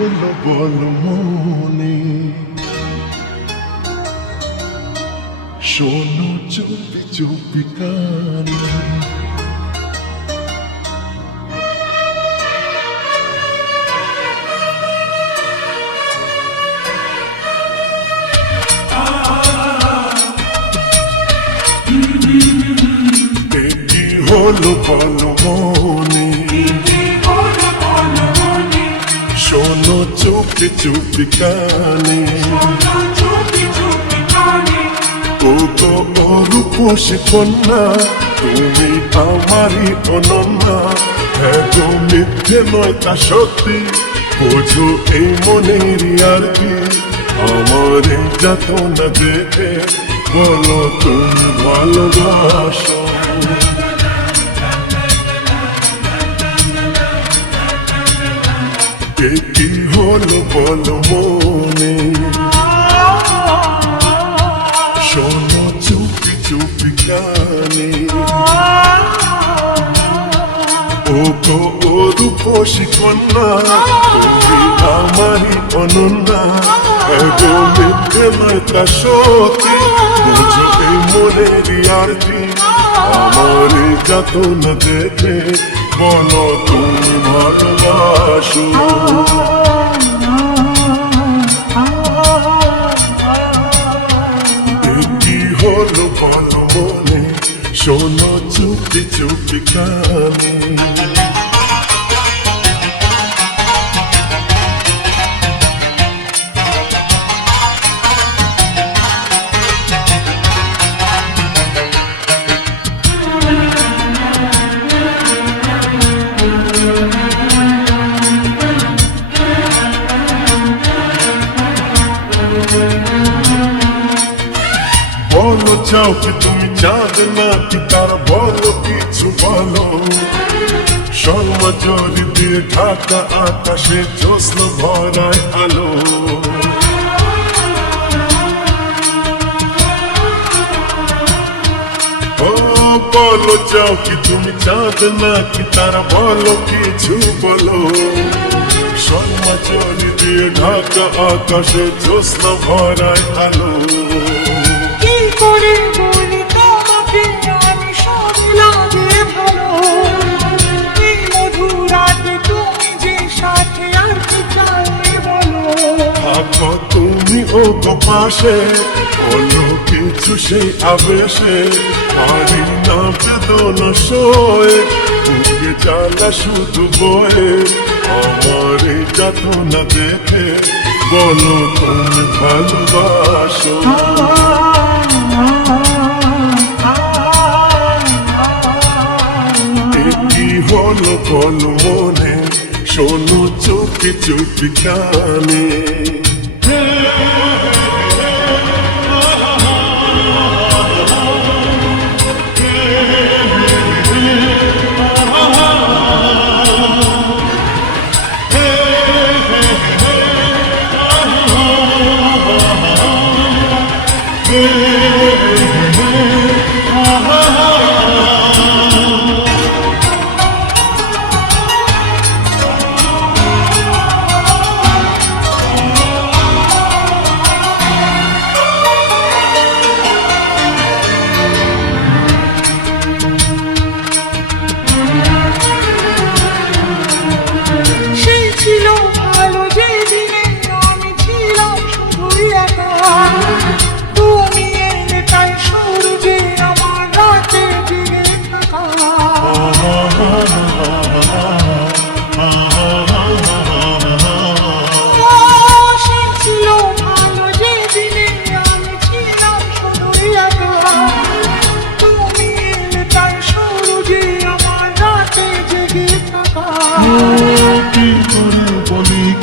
হলো বলো মনে, শোনো চুপি চুপি কানে। কি হলো বলো মনে, শোনো চুপি চুপি কানে। ও তো অরূপসী কন্যা, তুমি আমারই অনন্যা। হ্যাঁ গো মিথ্যে নয় তা সত্যি, বোঝো এই মনের আর কি। আমার এই যাতনা দেখে বলো তুমি ভালোবাসো। কি হলো বলো মনে, শোনো চুপি চুপি কানে। ও গো রূপসী কন্যা, তুমি আমারই অনন্যা। গো মিথ্যে নয় তা সত্যি, বুঝো এই মনের আর কি। আমার যাতনা দেখে বলো তুমি ভালোবাসো। কি হলো বলো মনে, শোনো চুপি চুপি কানে। বলো চাও কি তুমি চাঁদ নাকি তার, বলো কিছু বলো। সর্বজরি দিয়ে ঢাকা আকাশে জ্যোৎস্না ভরায় আলো। ও বলো চাও কি তুমি চাঁদ নাকি তার, বলো কিছু বলো। সর্বজরি দিয়ে ঢাকা আকাশে জ্যোৎস্না ভরায় আলো। করে বলি তোমাকে আমি সব লাগে ভালো, এই মধুর রাতে তুমি যে সাথে আর কি চাইবে বলো। থাকো তুমি ও গো পাশে, বলো কিছু সেই আবেশে। পারি না বেদনা সয়ে, বুকে জ্বালা শুধু বয়ে। আমার যাতনা দেখে বলো তুমি ভালোবাসো। কি হলো বলো মনে, শোনো চুপি চুপি কানে।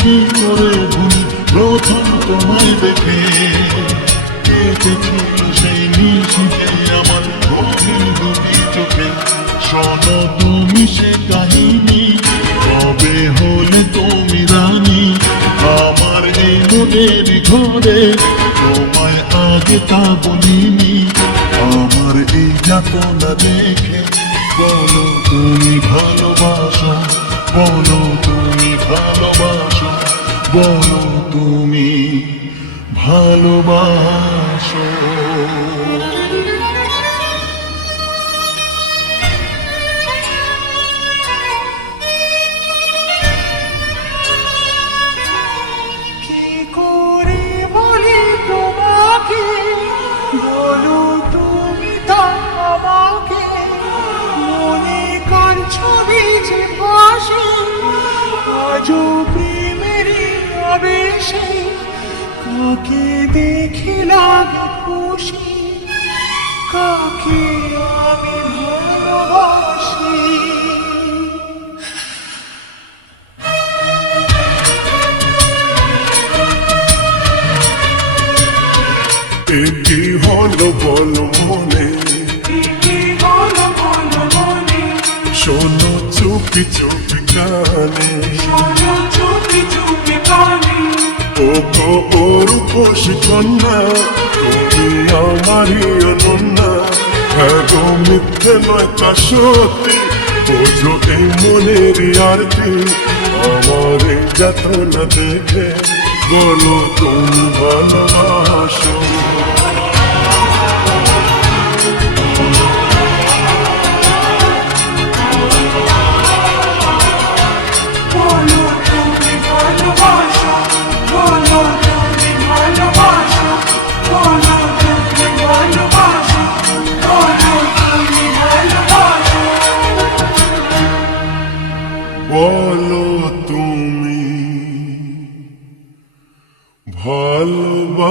কি করে ভুলি প্রথম তোমায় দেখে, দেখেছি সেই নিশিতে আমার গভীর দুটি চোখে। শোনো তুমি সে কাহিনী, কবে হলে তুমি রানী আমার এই মনের ঘরে। তোমায় আগে তা বলিনি, আমার এই যাতনা দেখে বলো তুমি ভালোবাসো, বলো তুমি ভালোবাসো, বলো তুমি ভালোবাসো। কি করে বলি তোমাকে, বলো তুমি তা আমাকে, মনে কার ছবি যে ভাসে আজও প্রেমের আবেশে, কাকে দেখে লাগে খুশি, কাকে আমি ভালোবাসি। কি হলো বলো মনে, শোনো চুপি চুপি কানে, ও গো ওর খুশি কন্যা, তুমি আমারই অনন্যা। হ্যাঁ গো মিথ্যে নয় তা সত্যি, বোঝো এই মনের আরতি, আমার এই যাতনা দেখে বলো তুমি ভালোবাসো। বলো তুমি ভালোবাসো।